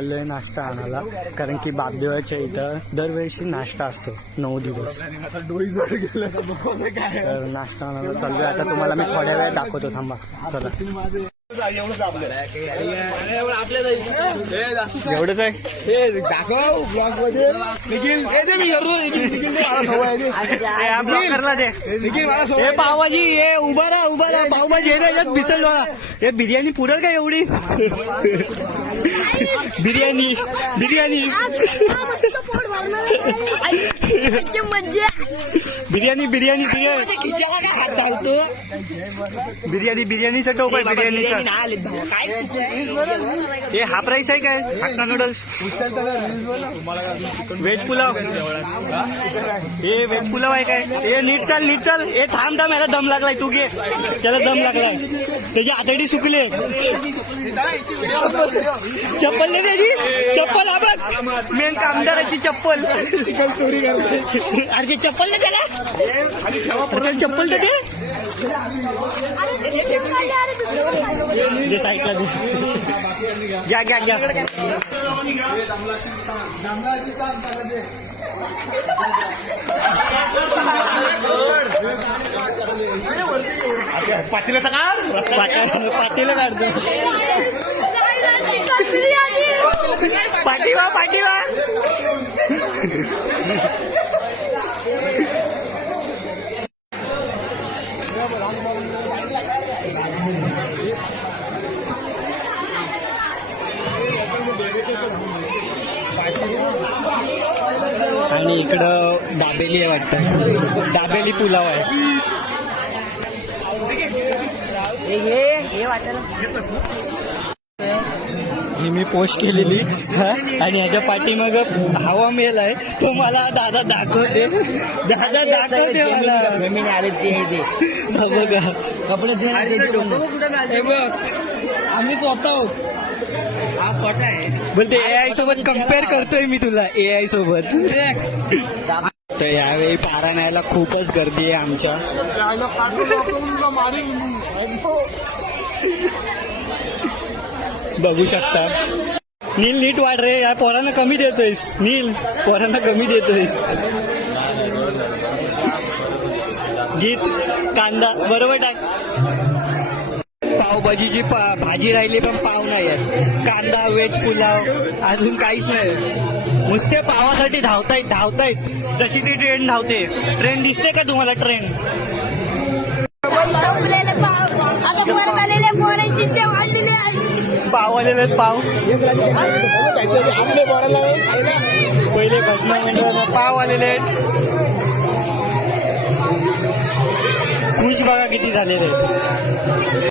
चाललोय नाश्ता आणायला, कारण की बापदेवाच्या इथं दरवर्षी नाश्ता असतो 9 दिवस. तर नाश्ता आणायला चाललोय. आता तुम्हाला मी थोड्या वेळात दाखवतो, थांबा. चला, एवढंच आहे हे दाखव ब्लॉग मध्ये. हे पावभाजी, हे उभा राहा पावभाजी. हे बिसल हे बिर्याणी पुरेल का एवढी? बिर्याणी बिर्याणी बिर्याणी बिर्याणी बिर्याणी बिर्याणीचा टोप आहे. बिर्याणीचा हे हाफ राईस आहे काय? Hakka noodles, veg pulao. हे व्हेज पुलाव आहे काय? हे नीट चाल नीट चाल. हे थांब याला दम लागलाय. तू घे, त्याला दम लागलाय. त्याची आतडी सुकली. चप्पल नाही त्याची. चप्पल हा बघ, मेन कामदाराची चप्पल. चोरी करते. अरे चप्पल नाही त्याला. चप्पल तर दे. साईडला दे. घ्या घ्या घ्या. पातेलं काढ. पातेलं काढतो. पाठीवा पाठीवा. आणि इकडं दाबेली आहे वाटतं. दाबेली पुलाव आहे. ही मी पोस्ट केलेली आणि ह्याच्या पाठीमाग हवा मेल आहे. तो मला दादा दाखवते. दादा दाखवते मला. आले ते बघा कपडे बघ. आम्ही स्वतः हा पट आहे बोलते. AI सोबत कम्पेअर करतोय मी तुला. AI सोबत. तर यावेळी पारा न्यायला खूपच गर्दी आहे आमच्या. बघू शकता. नील नीट वाढ रे. या पोरांना कमी देतोयस. नील पोरांना कमी देतोयस. गीत कांदा बरोबर टाक. पावभाजीची भाजी राहिली पण पाव नाही आहेत. कांदा, व्हेज पुलाव, अजून काहीच नाही. नुसते पावासाठी धावतायत जशी ती ट्रेन धावते. ट्रेन दिसते का तुम्हाला? ट्रेन पाव आलेले आहेत. पाव पहिले भजन पाव आलेले आहेत. खुश बघा किती झालेले आहेत.